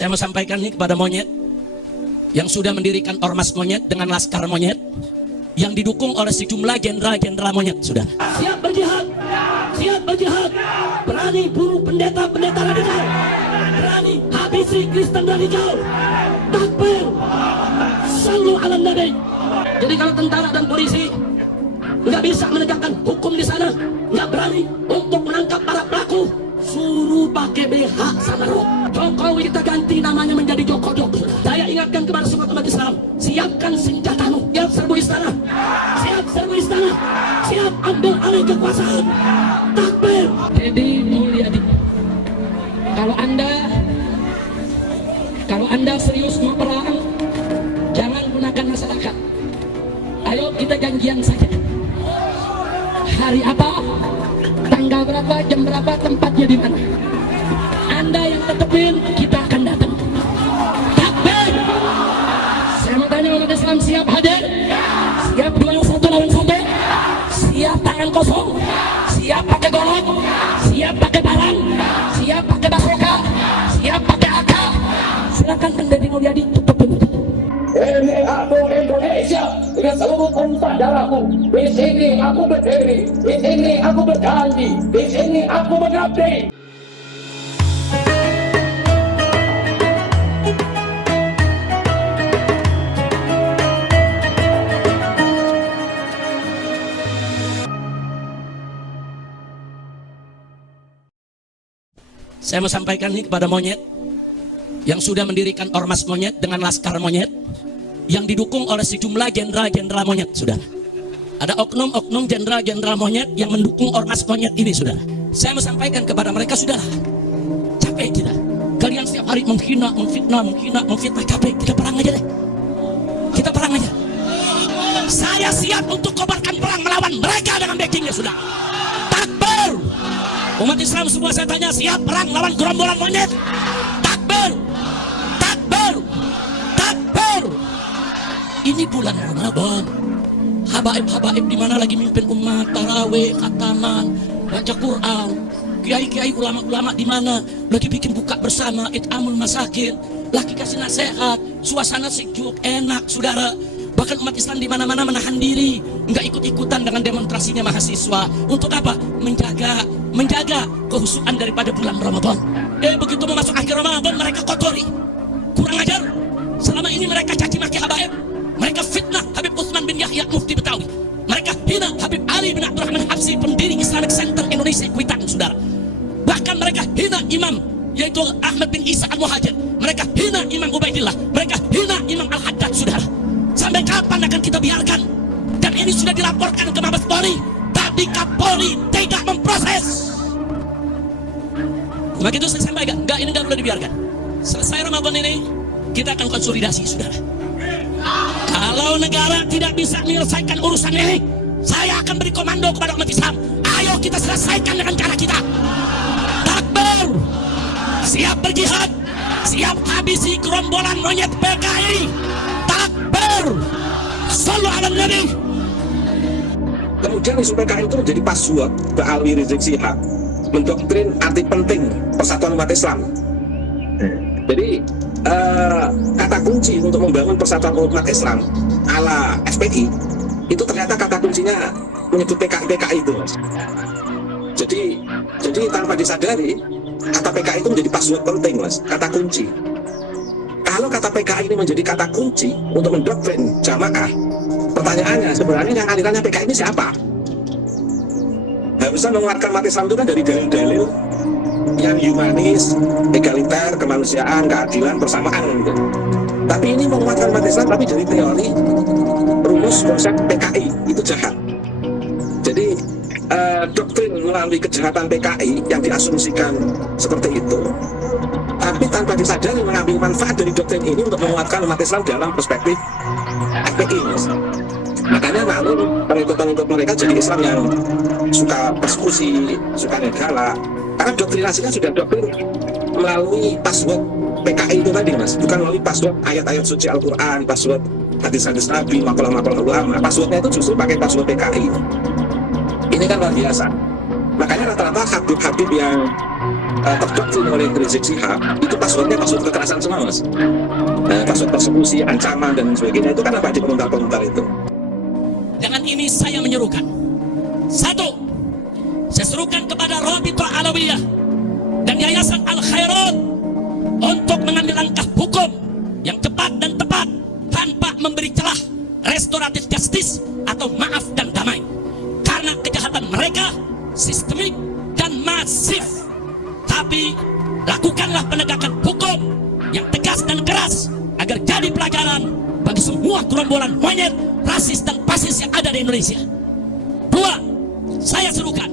Saya mau sampaikan nih kepada monyet yang sudah mendirikan ormas monyet dengan laskar monyet yang didukung oleh sejumlah jenderal-jenderal monyet. Sudah siap berjihad, berani bunuh pendeta-pendeta radikal, berani habisi Kristen radikal. Takbir, sallu ala nabi. Jadi kalau tentara dan polisi nggak bisa menegakkan hukum di sana, nggak berani untuk menangkap para pelaku, suruh pakai BH sama rok. Jokowi kita ganti namanya menjadi Jokodok. Saya ingatkan kepada semua umat Islam, siapkan senjatamu, siap serbu istana, siap ambil alih kekuasaan. Takbir. Jadi Mulyadi, kalau anda serius mau perang, jangan gunakan masyarakat. Ayo kita janjian saja. Hari apa, tanggal berapa, jam berapa, tempatnya di mana. Anda yang tetepin, kita akan datang. Takbir. Saya mau tanya umat Islam, siap hadir? Siap duel satu lawan satu? Siap tangan kosong? Siap pakai golok? Siap pakai barang? Siap pakai basoka? Siap pakai AK? Silakan Kang Deddy Mulyadi tetepin. Ini aku Indonesia dengan seluruh tumpah darahku. Di sini aku berdiri, di sini aku berjanji, di sini aku mengabdi. Saya mau sampaikan nih kepada monyet yang sudah mendirikan ormas monyet dengan laskar monyet yang didukung oleh sejumlah jenderal-jenderal monyet. Sudah ada oknum-oknum jenderal-jenderal monyet yang mendukung ormas monyet ini. Sudah saya mau sampaikan kepada mereka, sudah capek kita. Kalian setiap hari menghina, memfitnah, capek. Kita perang aja deh. Kita perang aja. Saya siap untuk kobarkan perang melawan mereka dengan backingnya. Sudah takbir. Umat Islam semua saya tanya, siap perang lawan gerombolan monyet? Takbir. Ini bulan Ramadan, habaib-habaib di mana lagi mimpin umat, tarawih, khataman, baca Quran, kiai-kiai, ulama-ulama di mana lagi bikin buka bersama, it'amul masakin, lagi kasih nasihat, suasana sejuk, enak, saudara. Bahkan umat Islam di mana-mana menahan diri, nggak ikut-ikutan dengan demonstrasinya mahasiswa. Untuk apa? Menjaga kehusuan daripada bulan Ramadan. Begitu mau masuk akhir Ramadan, mereka kotori, kurang ajar. Selama ini mereka caci maki habaib, mereka fitnah Habib Utsman bin Yahya Mufti Betawi, mereka hina Habib Ali bin Abdurrahman Habsyi pendiri Islamic Center Indonesia Kuitang, saudara. Bahkan mereka hina imam yaitu Ahmad bin Isa Al-Muhajir, mereka hina Imam Ubaidillah, mereka hina Imam Al-Haddad, saudara. Sampai kapan akan kita biarkan? Dan ini sudah dilaporkan ke Mabes Polri, tapi Kapolri tidak memproses. Begitu saya sampaikan, ini nggak boleh dibiarkan. Selesai Ramadan ini, kita akan konsolidasi, saudara. Kalau negara tidak bisa menyelesaikan urusan ini, saya akan beri komando kepada umat Islam. Ayo kita selesaikan dengan cara kita. Takbir. Siap berjihad, siap habisi gerombolan monyet PKI. Takbir. Sallu ala nabi. Kemudian isu PKI itu menjadi password Alwi Rizik Syihab mendoktrin arti penting persatuan umat Islam. Jadi kata kunci untuk membangun persatuan umat Islam ala FPI itu ternyata kata kuncinya menyebut PKI itu. Jadi tanpa disadari kata PKI itu menjadi password penting, mas, kata kunci. Kalau kata PKI ini menjadi kata kunci untuk mendoktrin jamaah, pertanyaannya sebenarnya yang alirannya PKI ini siapa? Harusnya menguatkan umat Islam itu kan dari dalil-dalil yang humanis, egaliter, kemanusiaan, keadilan, persamaan gitu. Tapi ini menguatkan umat Islam tapi dari teori rumus konsep PKI itu jahat. Jadi doktrin melalui kejahatan PKI yang diasumsikan seperti itu, tapi tanpa disadari mengambil manfaat dari doktrin ini untuk menguatkan umat Islam dalam perspektif FPI. Makanya namun pengikut-pengikut mereka jadi Islam yang suka persekusi, suka negara. Karena doktrinasinya sudah doktrin melalui password PKI itu tadi, mas, bukan melalui password ayat-ayat suci Al-Quran, password hadis-hadis Nabi, makalah-makalah ulama. Passwordnya itu justru pakai password PKI. Ini kan luar biasa. Makanya rata-rata habib-habib yang terdoktrin oleh Rizik Syihab, itu passwordnya password kekerasan semua, Mas. Password persekusi, ancaman dan sebagainya itu kan apa di komentar-komentar itu. Dengan ini saya menyerukan, satu, saya serukan kepada Rabithah Alawiyah dan Yayasan Al Khairat untuk mengambil langkah hukum yang cepat dan tepat tanpa memberi celah restoratif justice atau maaf dan damai, karena kejahatan mereka sistemik dan masif. Tapi lakukanlah penegakan hukum yang tegas dan keras agar jadi pelajaran bagi semua gerombolan monyet, rasis dan fasis yang ada di Indonesia. Dua, saya serukan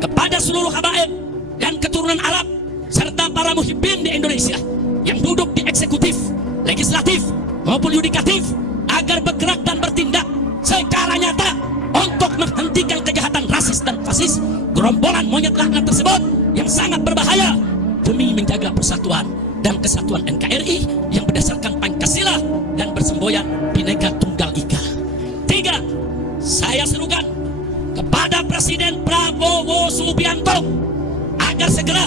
kepada seluruh habaib dan keturunan Arab serta para muhibbin di Indonesia yang duduk di eksekutif, legislatif maupun yudikatif agar bergerak dan bertindak secara nyata untuk menghentikan kejahatan rasis dan fasis gerombolan monyet laknat tersebut yang sangat berbahaya demi menjaga persatuan dan kesatuan NKRI yang berdasarkan Pancasila dan bersemboyan Bhinneka Tunggal Ika. Tiga, saya serukan kepada Presiden Prabowo Subianto agar segera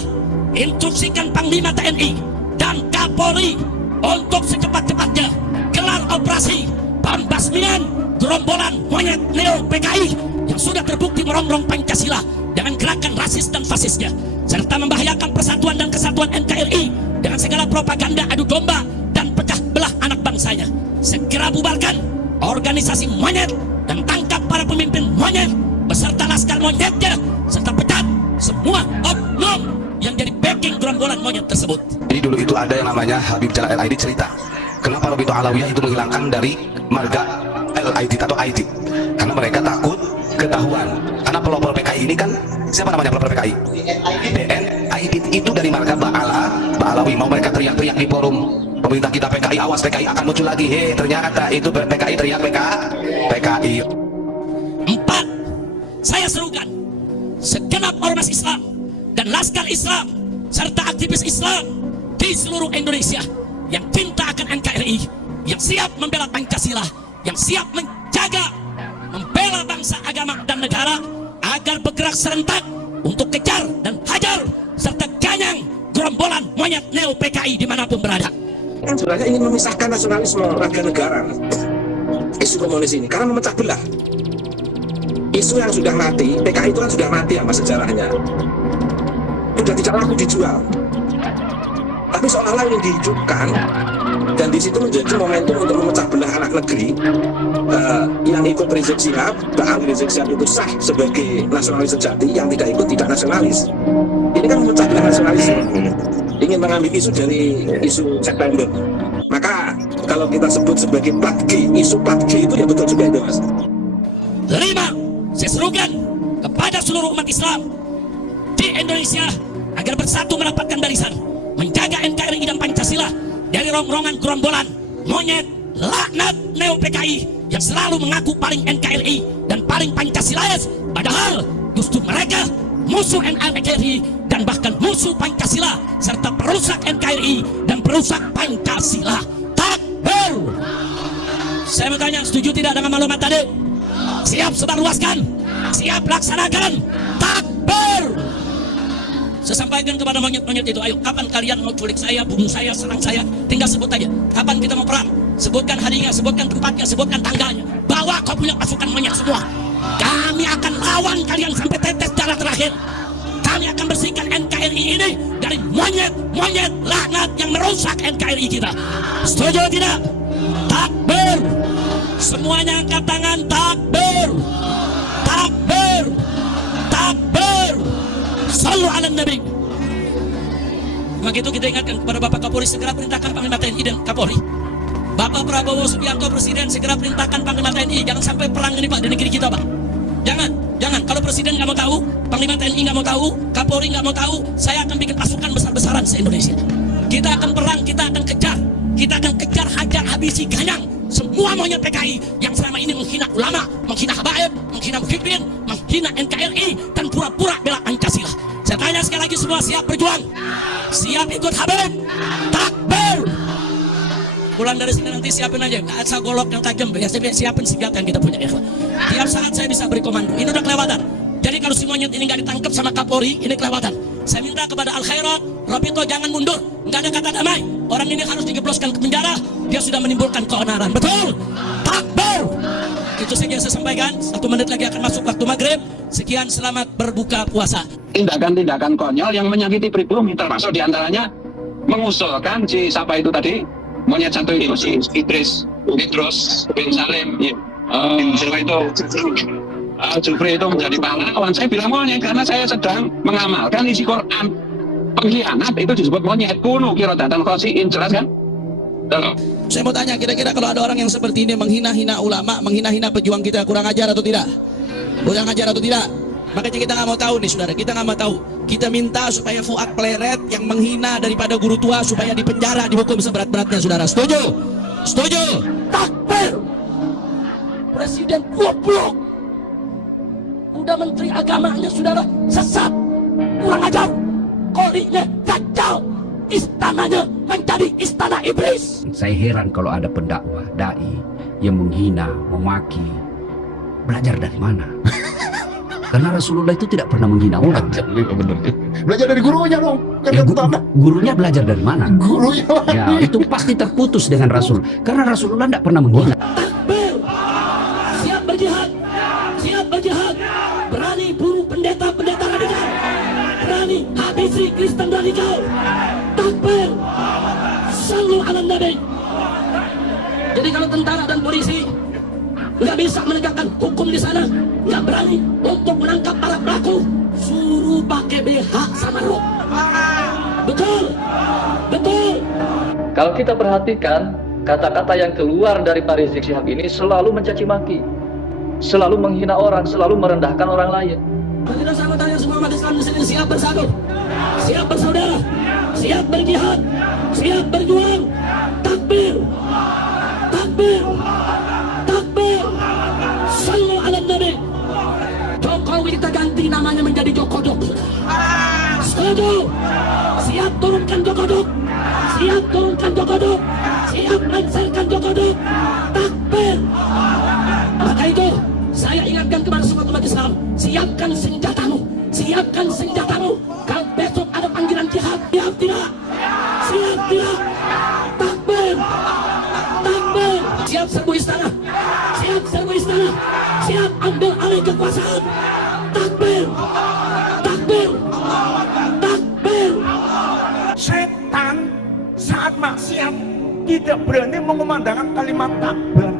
instruksikan Panglima TNI dan Kapolri untuk secepat-cepatnya gelar operasi pembasmian gerombolan monyet neo PKI yang sudah terbukti merongrong Pancasila dengan gerakan rasis dan fasisnya, serta membahayakan persatuan dan kesatuan NKRI dengan segala propaganda adu domba dan pecah belah anak bangsanya. Segera bubarkan organisasi monyet dan tangkap para pemimpin monyet beserta laskar monyetnya, serta pecat semua oknum yang jadi backing gerombolan monyet tersebut. Jadi dulu itu ada yang namanya Habib Jalal LID cerita kenapa Rabithah Alawiyah itu menghilangkan dari marga LID atau ID, karena mereka takut ketahuan. Karena pelopor PKI ini kan, siapa namanya pelopor PKI? DNID itu dari marga Ba'alawi. Mau mereka teriak-teriak di forum pemerintah kita, PKI awas, PKI akan muncul lagi. Ternyata itu PKI teriak PKI. Empat, saya serukan segenap ormas Islam dan laskar Islam serta aktivis Islam di seluruh Indonesia yang cinta akan NKRI, yang siap membela Pancasila, yang siap menjaga, membela bangsa, agama, dan negara agar bergerak serentak untuk kejar dan hajar serta ganyang gerombolan monyet neo PKI dimanapun berada. Kan sebenarnya ingin memisahkan nasionalisme warga negara, isu komunis ini, karena memecah belah. Isu yang sudah mati, PKI itu kan sudah mati ya mas, sejarahnya sudah tidak laku dijual, tapi seolah-olah ingin dihidupkan, dan di situ menjadi momentum untuk memecah belah anak negeri yang ikut Rizik Syihab. Bahkan Rizik Syihab itu sah sebagai nasionalis sejati, yang tidak ikut tidak nasionalis. Ini kan memecah belah nasionalis, ingin mengambil isu dari isu September. Maka kalau kita sebut sebagai 4G, isu 4G itu ya betul juga itu mas. 5, saya serukan kepada seluruh umat Islam di Indonesia agar bersatu merapatkan barisan, menjaga NKRI dan Pancasila dari rongrongan gerombolan monyet laknat neo PKI yang selalu mengaku paling NKRI dan paling Pancasilais, padahal justru mereka musuh NKRI dan bahkan musuh Pancasila serta perusak NKRI dan perusak Pancasila. Takbir! Saya bertanya, setuju tidak dengan maklumat tadi? Siap sebarluaskan? Siap laksanakan? Takbir! Saya sampaikan kepada monyet-monyet itu, ayo kapan kalian mau culik saya, bunuh saya, serang saya, tinggal sebut aja. Kapan kita mau perang? Sebutkan harinya, sebutkan tempatnya, sebutkan tanggalnya. Bawa kau punya pasukan monyet semua. Kami akan lawan kalian sampai tetes darah terakhir. Kami akan bersihkan NKRI ini dari monyet-monyet laknat yang merusak NKRI kita. Setuju tidak? Takbir! Semuanya angkat tangan, takbir! Takbir! Takbir! Sallu ala Nabi. Begitu kita ingatkan kepada Bapak Kapolri, segera perintahkan Panglima TNI dan Kapolri. Bapak Prabowo Subianto Presiden, segera perintahkan Panglima TNI. Jangan sampai perang ini Pak di negeri kita Pak. Jangan. Kalau Presiden nggak mau tahu, Panglima TNI nggak mau tahu, Kapolri nggak mau tahu, saya akan bikin pasukan besar-besaran se-Indonesia. Kita akan perang, kita akan kejar, hajar, habisi, ganyang semua monyet PKI yang selama ini menghina ulama, menghina habaib, menghina muhibbin, menghina NKRI, dan pura-pura bela Pancasila. Saya tanya sekali lagi, semua siap berjuang? Siap ikut Habib? Takbir! Pulang dari sini nanti siapin aja asal golok yang tajam, biasanya siapin senjata yang kita punya. Tiap saat saya bisa beri komando. Ini udah kelewatan. Jadi kalau si monyet ini nggak ditangkap sama Kapolri, ini kelewatan. Saya minta kepada Al Khairat, Robito jangan mundur. Nggak ada kata damai. Orang ini harus digebloskan ke penjara. Dia sudah menimbulkan keonaran. Betul? Takbir. Itu saja yang saya sampaikan. 1 menit lagi akan masuk waktu maghrib. Sekian, selamat berbuka puasa. Tindakan-tindakan konyol yang menyakiti pribumi, termasuk diantaranya mengusulkan si siapa itu tadi, monyet satu itu, si Idris bin Salim, Jufri itu menjadi pahlawan. Saya bilang monyet karena saya sedang mengamalkan isi Quran. Pengkhianat itu disebut monyet. Kuno kirodatan khosiin, jelas kan? Saya mau tanya, kira-kira kalau ada orang yang seperti ini menghina-hina ulama, menghina-hina pejuang kita, kurang ajar atau tidak? Kurang ajar atau tidak? Makanya kita nggak mau tahu nih saudara, kita nggak mau tahu. Kita minta supaya Fuad Pleret yang menghina daripada guru tua supaya dipenjara, dihukum seberat-beratnya saudara. Setuju? Setuju? Takbir! Presiden goblok. Udah menteri agamanya saudara sesat, kurang ajar, kolinya kacau, istananya menjadi istana iblis. Saya heran kalau ada pendakwah, dai yang menghina, memaki. Belajar dari mana? Karena Rasulullah itu tidak pernah menghina orang. Belajar dari gurunya dong. Gurunya belajar dari mana? Gurunya. Ya, itu pasti terputus dengan Rasul. Karena Rasulullah tidak pernah menghina. Takbir! Siap berjihad, siap berjihad. Berani bunuh pendeta-pendeta radikal, berani habisi Kristen radikal. Takbir! Sallu ala Nabi. Jadi kalau tentara dan polisi nggak bisa menegakkan hukum di sana, nggak berani untuk menangkap para pelaku, suruh pakai BH sama rok. Betul, betul. Kalau kita perhatikan, kata-kata yang keluar dari Pak Rizik Syihab ini selalu mencaci maki, selalu menghina orang, selalu merendahkan orang lain. Marilah saya bertanya semua umat Islam di sini, siap bersatu, siap bersaudara, siap berjihad, siap berjuang. Takbir, takbir, takbir. Sallu ala Nabi. Jokowi kita ganti namanya menjadi Jokodok. Setuju? Siap turunkan Jokodok, siap turunkan Jokodok, siap lancarkan Jokodok. Takbir. Maka itu saya ingatkan kepada semua umat Islam, siapkan senjatamu, siapkan senjatamu. Kalau besok ada panggilan jihad, siap tidak? Siap tidak? Takbir, takbir. Siap serbu istana, siap serbu istana, siap ambil alih kekuasaan. Takbir, takbir, takbir. Setan saat maksiat tidak berani mengumandangkan kalimat takbir.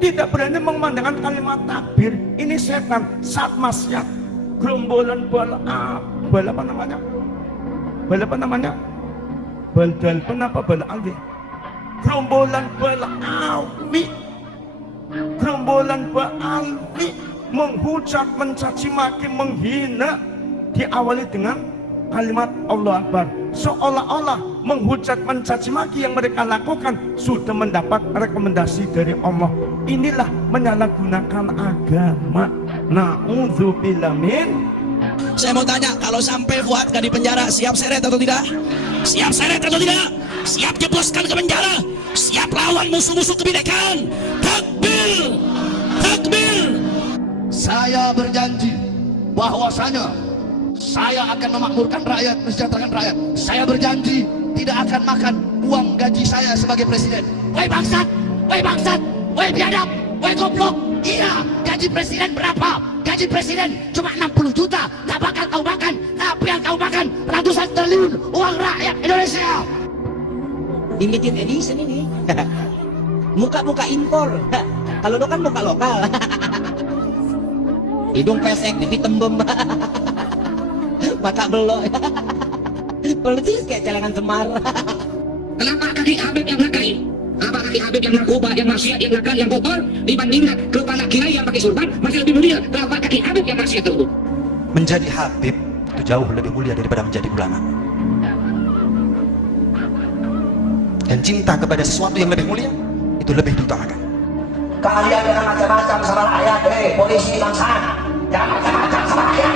Tidak berani mengumandangkan kalimat takbir. Ini setan saat maksiat. Gerombolan bal apa namanya? Bal apa namanya? Bal apa bal alwi? Gerombolan bal alwi. Gerombolan bal alwi menghujat, mencaci maki, menghina, diawali dengan kalimat Allah Akbar. Seolah-olah menghujat, mencaci maki yang mereka lakukan sudah mendapat rekomendasi dari Allah. Inilah menyalahgunakan agama. Na'udzubillah min. Saya mau tanya, kalau sampai Fuad gak di penjara, siap seret atau tidak? Siap seret atau tidak? Siap jebloskan ke penjara? Siap lawan musuh-musuh kebinekaan? Takbir! Takbir! Saya berjanji bahwasanya saya akan memakmurkan rakyat, mensejahterakan rakyat. Saya berjanji tidak akan makan uang gaji saya sebagai presiden. Woi bangsat, woi biadab, woi goblok. Iya, gaji presiden berapa? Gaji presiden cuma 60 juta. Gak bakal kau makan, tapi yang kau makan ratusan triliun uang rakyat Indonesia. Limited edition ini. Muka-muka impor. Kalau lo kan muka lokal. Hidung pesek, pipi tembem. Maka belok. Politis kayak celengan Semar. Kenapa kaki Habib yang nakal? Apa kaki Habib yang narkoba, yang maksiat, yang nakal, yang kotor dibandingkan kepala kiai yang pakai surban masih lebih mulia? Kenapa kaki Habib yang maksiat tersebut? Menjadi Habib itu jauh lebih mulia daripada menjadi ulama. Dan cinta kepada sesuatu yang lebih mulia itu lebih diutamakan. Kalian jangan macam-macam sama rakyat, polisi bangsaan. Jangan macam-macam sama rakyat.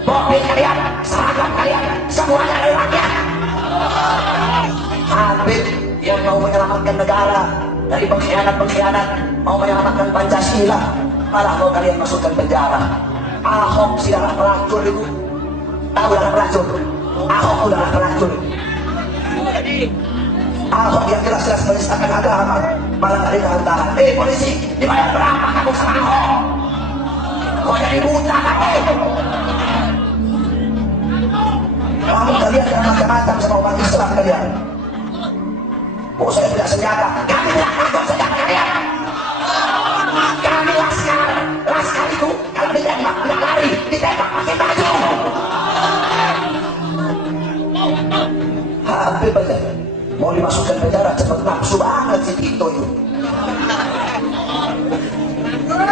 Mobil kalian, seragam kalian, semuanya dari rakyat. Habib yang mau menyelamatkan negara dari pengkhianat-pengkhianat, mau menyelamatkan Pancasila, malah mau kalian masukkan penjara. Ahok si darah pelacur itu. Tahu darah pelacur? Ahok itu darah pelacur. Ahok yang jelas-jelas menistakan agama malah nggak ditahan-tahan. Polisi, dibayar berapa kamu sama Ahok? Kok jadi buta kamu? Kamu kalian yang macam-macam sama umat Islam kalian. Oh, saya tidak senjata. Kami tidak takut senjata kalian. Kami laskar. Laskar itu kalau ditembak tidak lari, ditembak pakai baju. Habib aja mau dimasukkan penjara cepat, nafsu banget si Tito itu.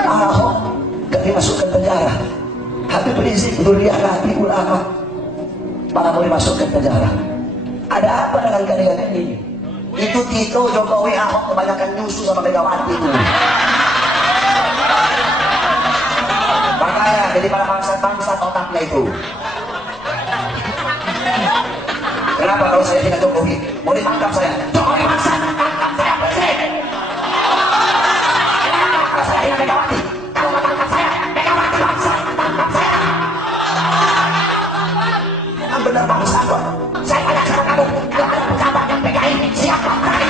Ahok gak dimasukkan penjara. Habib Rizik, Duriah Nabi, ulama malah mau dimasukkan penjara. Ada apa dengan kalian ini? Itu Tito, Jokowi, Ahok kebanyakan nyusu sama Megawati itu. Makanya jadi para bangsat-bangsat otaknya itu. Kenapa kalau saya tidak Jokowi mau ditangkap saya? Jokowi bangsat, tangkap saya presiden. Kenapa kalau saya tidak Megawati? Kalau mau tangkap saya, Megawati bangsat, tangkap saya. Yang benar bangsat kok. Saya tanya sama kamu, kalau ada pejabat yang PKI, siap partai?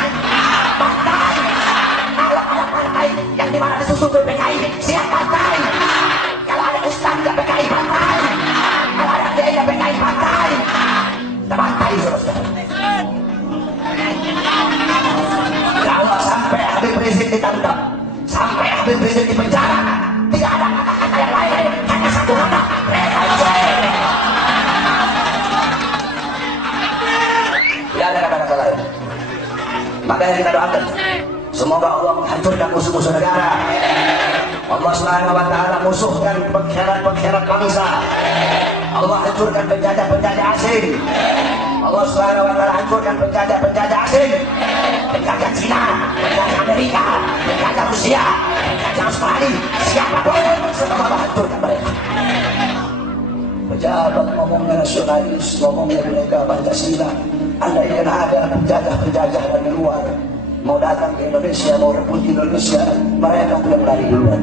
Partai. Kalau ada partai yang dimana disusun ke PKI, siap partai. Kalau ada ustaz yang PKI, partai. Kalau ada kiai yang PKI, partai. Partai saudara. Kalau sampai Habib Rizik ditangkap, sampai Habib Rizik dipenjara, tidak ada kata-kata yang lain, hanya satu kata, revolusi. Tidak ada kata-kata lain. Makanya kita doakan, semoga Allah menghancurkan musuh-musuh negara. Allah Subhanahu wa Ta'ala musuhkan pengkhianat bangsa. Allah hancurkan penjajah-penjajah asing. Allah Subhanahu wa Ta'ala hancurkan penjajah-penjajah asing. Penjajah Cina, penjajah Amerika, penjajah Rusia, penjajah Australia, siapapun, semoga Allah hancurkan mereka. Pejabat ngomongnya nasionalis, ngomongnya Bhinneka Pancasila. Andai ada penjajah-penjajah dari luar mau datang ke Indonesia, mau rebut Indonesia, mereka belum lari duluan.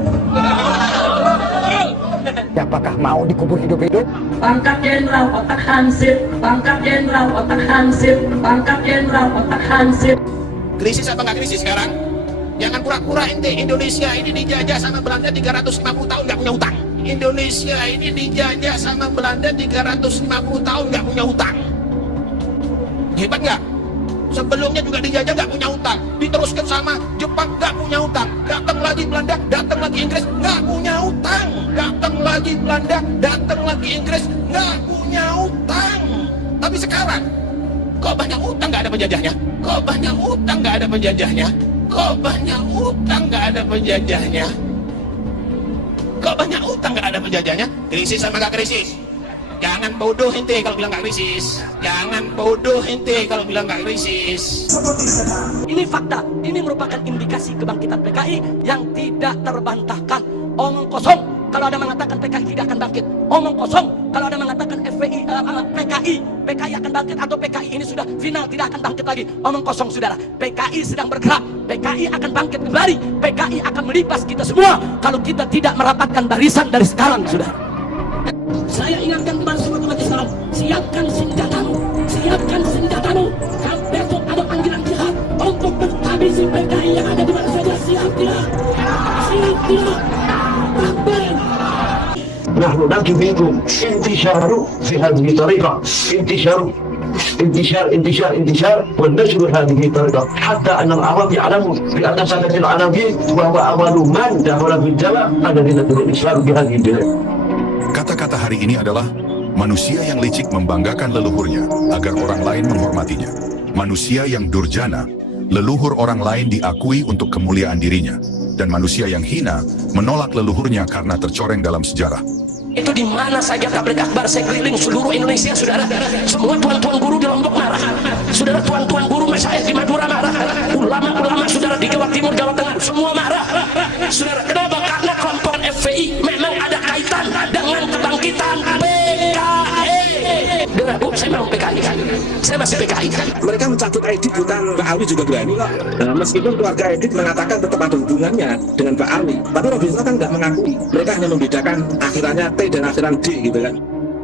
Apakah mau dikubur hidup-hidup? Pangkat jenderal otak hansip, pangkat jenderal otak hansip, pangkat jenderal otak hansip. Krisis apa nggak krisis sekarang? Jangan pura-pura ente. Indonesia ini dijajah sama Belanda 350 tahun nggak punya utang. Indonesia ini dijajah sama Belanda 350 tahun nggak punya utang. Hebat nggak? Sebelumnya juga dijajah nggak punya utang, diteruskan sama Jepang nggak punya utang, datang lagi Belanda, datang lagi Inggris nggak punya utang, datang lagi Belanda, datang lagi Inggris nggak punya utang. Tapi sekarang kok banyak utang nggak ada penjajahnya? Kok banyak utang nggak ada penjajahnya? Kok banyak utang nggak ada penjajahnya? Kok banyak utang nggak ada penjajahnya? Krisis sama nggak krisis? Jangan bodoh ente kalau bilang nggak krisis. Jangan bodoh ente kalau bilang nggak krisis. Ini fakta, ini merupakan indikasi kebangkitan PKI yang tidak terbantahkan. Omong kosong kalau ada mengatakan PKI tidak akan bangkit. Omong kosong kalau ada mengatakan PKI akan bangkit atau PKI ini sudah final tidak akan bangkit lagi. Omong kosong saudara. PKI sedang bergerak, PKI akan bangkit kembali, PKI akan melipas kita semua kalau kita tidak merapatkan barisan dari sekarang saudara. Saya ingatkan kepada semua umat Islam, siapkan senjatamu, siapkan senjatamu. Kalau besok ada panggilan jihad untuk menghabisi PKI yang ada di mana saja, siap tidak? Siap tidak? Takbir. نحن نرجو منكم انتشار في هذه الطريقة، انتشار والنشر هذه الطريقة حتى أن العرب يعلموا بأن سنة العناوين وهو أول من دخل في الجامع الذين الإسلام بهذه البلاد. Kata-kata hari ini adalah manusia yang licik membanggakan leluhurnya agar orang lain menghormatinya. Manusia yang durjana, leluhur orang lain diakui untuk kemuliaan dirinya. Dan manusia yang hina menolak leluhurnya karena tercoreng dalam sejarah. Itu di mana saja tablik akbar saya keliling seluruh Indonesia saudara. Semua tuan-tuan guru di Lombok marah. Saudara tuan-tuan guru masyayikh di Madura marah. Ulama-ulama saudara di Jawa Timur, Jawa Tengah semua marah. Saudara kenapa? Karena kelompok FPI memang ada kaitan dengan kebangkitan PKI. Dengar Bu, saya mau PKI kan. Saya masih PKI. Mereka mencabut Aidit, bukan Mbak Awi juga berani kok. Meskipun keluarga Aidit mengatakan tetap ada hubungannya dengan Mbak Awi, tapi Robinson kan nggak mengakui. Mereka hanya membedakan akhirannya T dan akhiran D gitu kan.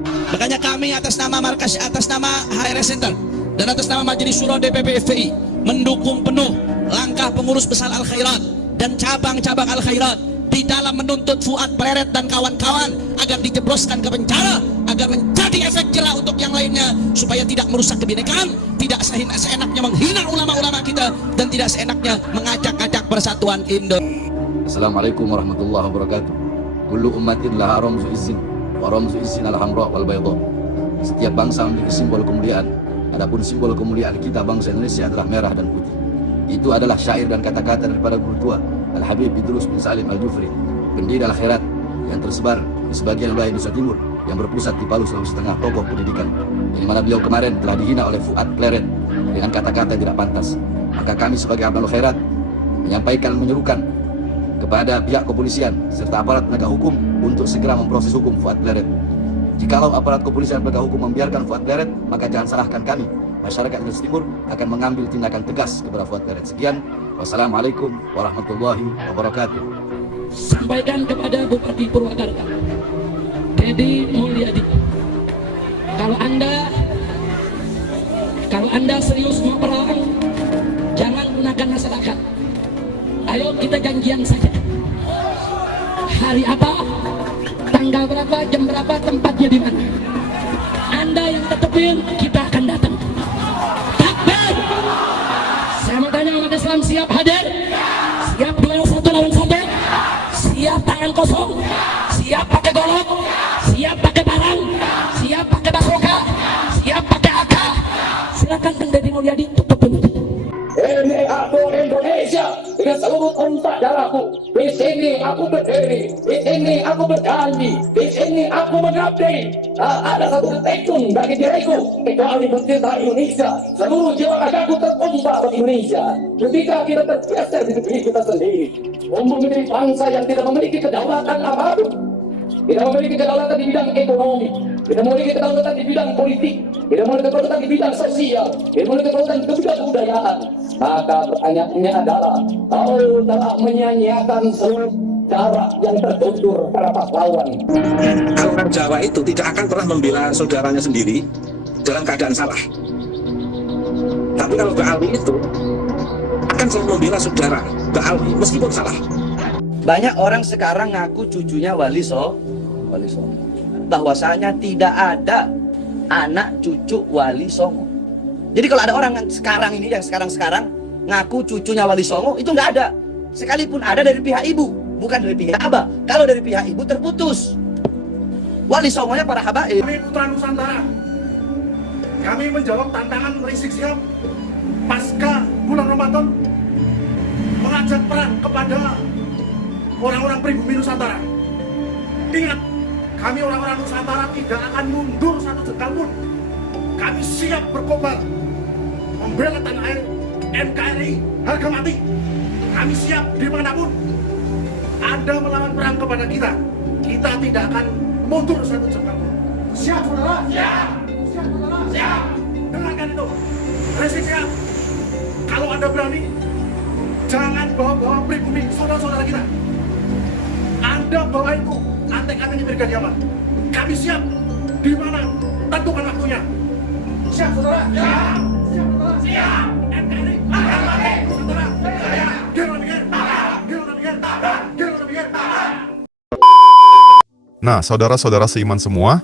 Makanya kami atas nama markas, atas nama HRS Center dan atas nama Majelis Syuro DPP FPI mendukung penuh langkah pengurus besar Al Khairat dan cabang-cabang Al Khairat di dalam menuntut Fuad Pleret dan kawan-kawan agar dijebloskan ke penjara, agar menjadi efek jerah untuk yang lainnya, supaya tidak merusak kebinekaan, tidak seenaknya menghina ulama-ulama kita, dan tidak seenaknya mengacak-acak persatuan Indonesia. Assalamualaikum warahmatullahi wabarakatuh. Kullu ummatin laha ramzu izzin wa ramzu izzin al-hamra wal bayda. Setiap bangsa memiliki simbol kemuliaan. Adapun simbol kemuliaan kita bangsa Indonesia adalah merah dan putih. Itu adalah syair dan kata-kata daripada guru tua Al-Habib Idrus bin Salim Al-Jufri, pendiri Al Khairat yang tersebar di sebagian wilayah Indonesia Timur yang berpusat di Palu, Sulawesi Tengah, tokoh pendidikan, di mana beliau kemarin telah dihina oleh Fuad Pleret dengan kata-kata yang tidak pantas. Maka kami sebagai Abdul Khairat menyampaikan, menyerukan kepada pihak kepolisian serta aparat penegak hukum untuk segera memproses hukum Fuad Pleret. Jikalau aparat kepolisian penegak hukum membiarkan Fuad Pleret, maka jangan salahkan kami. Masyarakat Indonesia Timur akan mengambil tindakan tegas kepada Fuad Pleret. Sekian, wassalamualaikum warahmatullahi wabarakatuh. Sampaikan kepada Bupati Purwakarta, Dedi Mulyadi, kalau anda serius mau perang, jangan gunakan masyarakat. Ayo kita janjian saja. Hari apa, tanggal berapa, jam berapa, tempatnya di mana. Anda yang tetepin, kita akan datang. Takbir! Saya mau tanya, umat Islam siap hadir? Siap duel 1 lawan 1? Siap tangan kosong? Siap pakai golok? Siap pakai parang? Siap pakai basoka? Siap pakai AK? Silakan Kang Dedi Mulyadi tutupin. Ini aku Indonesia dengan seluruh tumpah darahku. Di sini aku berdiri, di sini aku berjanji, di sini aku mengabdi. Ada satu detikpun bagi diriku kecuali mencinta Indonesia. Seluruh jiwa ragaku tertumpah bagi Indonesia. Ketika kita tergeser di negeri kita sendiri, menjadi bangsa yang tidak memiliki kedaulatan apapun, tidak memiliki kedaulatan di bidang ekonomi, tidak memiliki kedaulatan di bidang politik, tidak memiliki kedaulatan di bidang sosial, tidak memiliki kedaulatan di bidang kebudayaan. Maka pertanyaannya adalah, kau telah menyanyiakan seluruh cara yang tertutur para pahlawan. Kalau orang Jawa itu tidak akan pernah membela saudaranya sendiri dalam keadaan salah. Tapi kalau Mbak Awi itu akan selalu membela saudara Mbak Awi meskipun salah. Banyak orang sekarang ngaku cucunya Wali Songo. Bahwasanya tidak ada anak cucu Wali Songo. Jadi kalau ada orang sekarang ini yang sekarang ngaku cucunya Wali Songo, itu nggak ada. Sekalipun ada dari pihak ibu, bukan dari pihak abah. Kalau dari pihak ibu terputus. Wali Songonya para habaib. Kami Putra Nusantara, kami menjawab tantangan Rizik Syihab pasca bulan Ramadan, mengajak perang kepada orang-orang pribumi Nusantara. Ingat, kami orang-orang Nusantara tidak akan mundur satu jengkal pun. Kami siap berkorban membela tanah air NKRI harga mati. Kami siap dimanapun Anda melawan perang kepada kita. Kita tidak akan mundur satu jengkal pun. Siap saudara? Siap. Siap saudara? Siap. Dengarkan itu. Rizik Syihab, kalau Anda berani, jangan bawa-bawa pribumi saudara-saudara kita. Anda bawa itu antek-anteknya Brigadier Ahmad. Kami siap. Di mana? Tentukan waktunya. Siap saudara? Siap. Siap saudara? Siap. NKRI akan mati. Saudara? Siap. Gimana pikir? Gimana pikir? Gimana pikir? Nah, saudara-saudara seiman semua,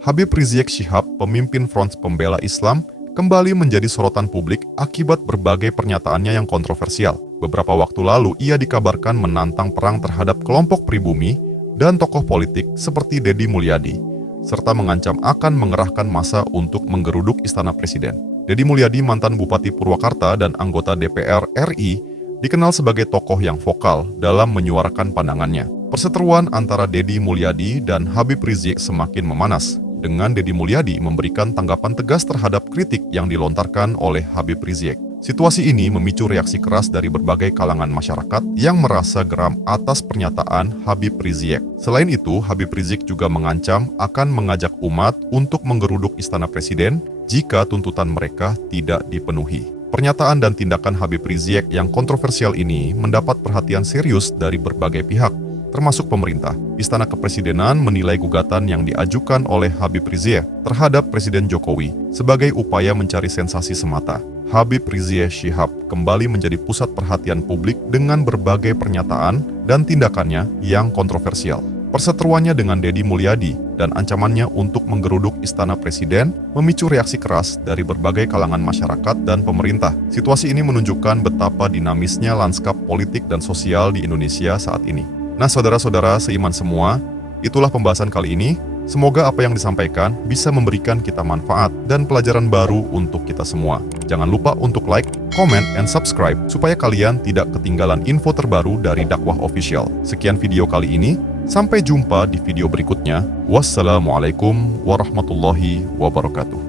Habib Rizik Syihab, pemimpin Front Pembela Islam, kembali menjadi sorotan publik akibat berbagai pernyataannya yang kontroversial. Beberapa waktu lalu, ia dikabarkan menantang perang terhadap kelompok pribumi dan tokoh politik seperti Dedi Mulyadi, serta mengancam akan mengerahkan massa untuk menggeruduk Istana Presiden. Dedi Mulyadi, mantan Bupati Purwakarta dan anggota DPR RI, dikenal sebagai tokoh yang vokal dalam menyuarakan pandangannya. Perseteruan antara Dedi Mulyadi dan Habib Rizik semakin memanas, dengan Dedi Mulyadi memberikan tanggapan tegas terhadap kritik yang dilontarkan oleh Habib Rizik. Situasi ini memicu reaksi keras dari berbagai kalangan masyarakat yang merasa geram atas pernyataan Habib Rizik. Selain itu, Habib Rizik juga mengancam akan mengajak umat untuk menggeruduk Istana Presiden jika tuntutan mereka tidak dipenuhi. Pernyataan dan tindakan Habib Rizik yang kontroversial ini mendapat perhatian serius dari berbagai pihak, termasuk pemerintah. Istana Kepresidenan menilai gugatan yang diajukan oleh Habib Rizik terhadap Presiden Jokowi sebagai upaya mencari sensasi semata. Habib Rizik Syihab kembali menjadi pusat perhatian publik dengan berbagai pernyataan dan tindakannya yang kontroversial. Perseteruannya dengan Deddy Mulyadi dan ancamannya untuk menggeruduk Istana Presiden memicu reaksi keras dari berbagai kalangan masyarakat dan pemerintah. Situasi ini menunjukkan betapa dinamisnya lanskap politik dan sosial di Indonesia saat ini. Nah, saudara-saudara seiman semua, itulah pembahasan kali ini. Semoga apa yang disampaikan bisa memberikan kita manfaat dan pelajaran baru untuk kita semua. Jangan lupa untuk like, comment, and subscribe supaya kalian tidak ketinggalan info terbaru dari Dakwah Official. Sekian video kali ini, sampai jumpa di video berikutnya. Wassalamualaikum warahmatullahi wabarakatuh.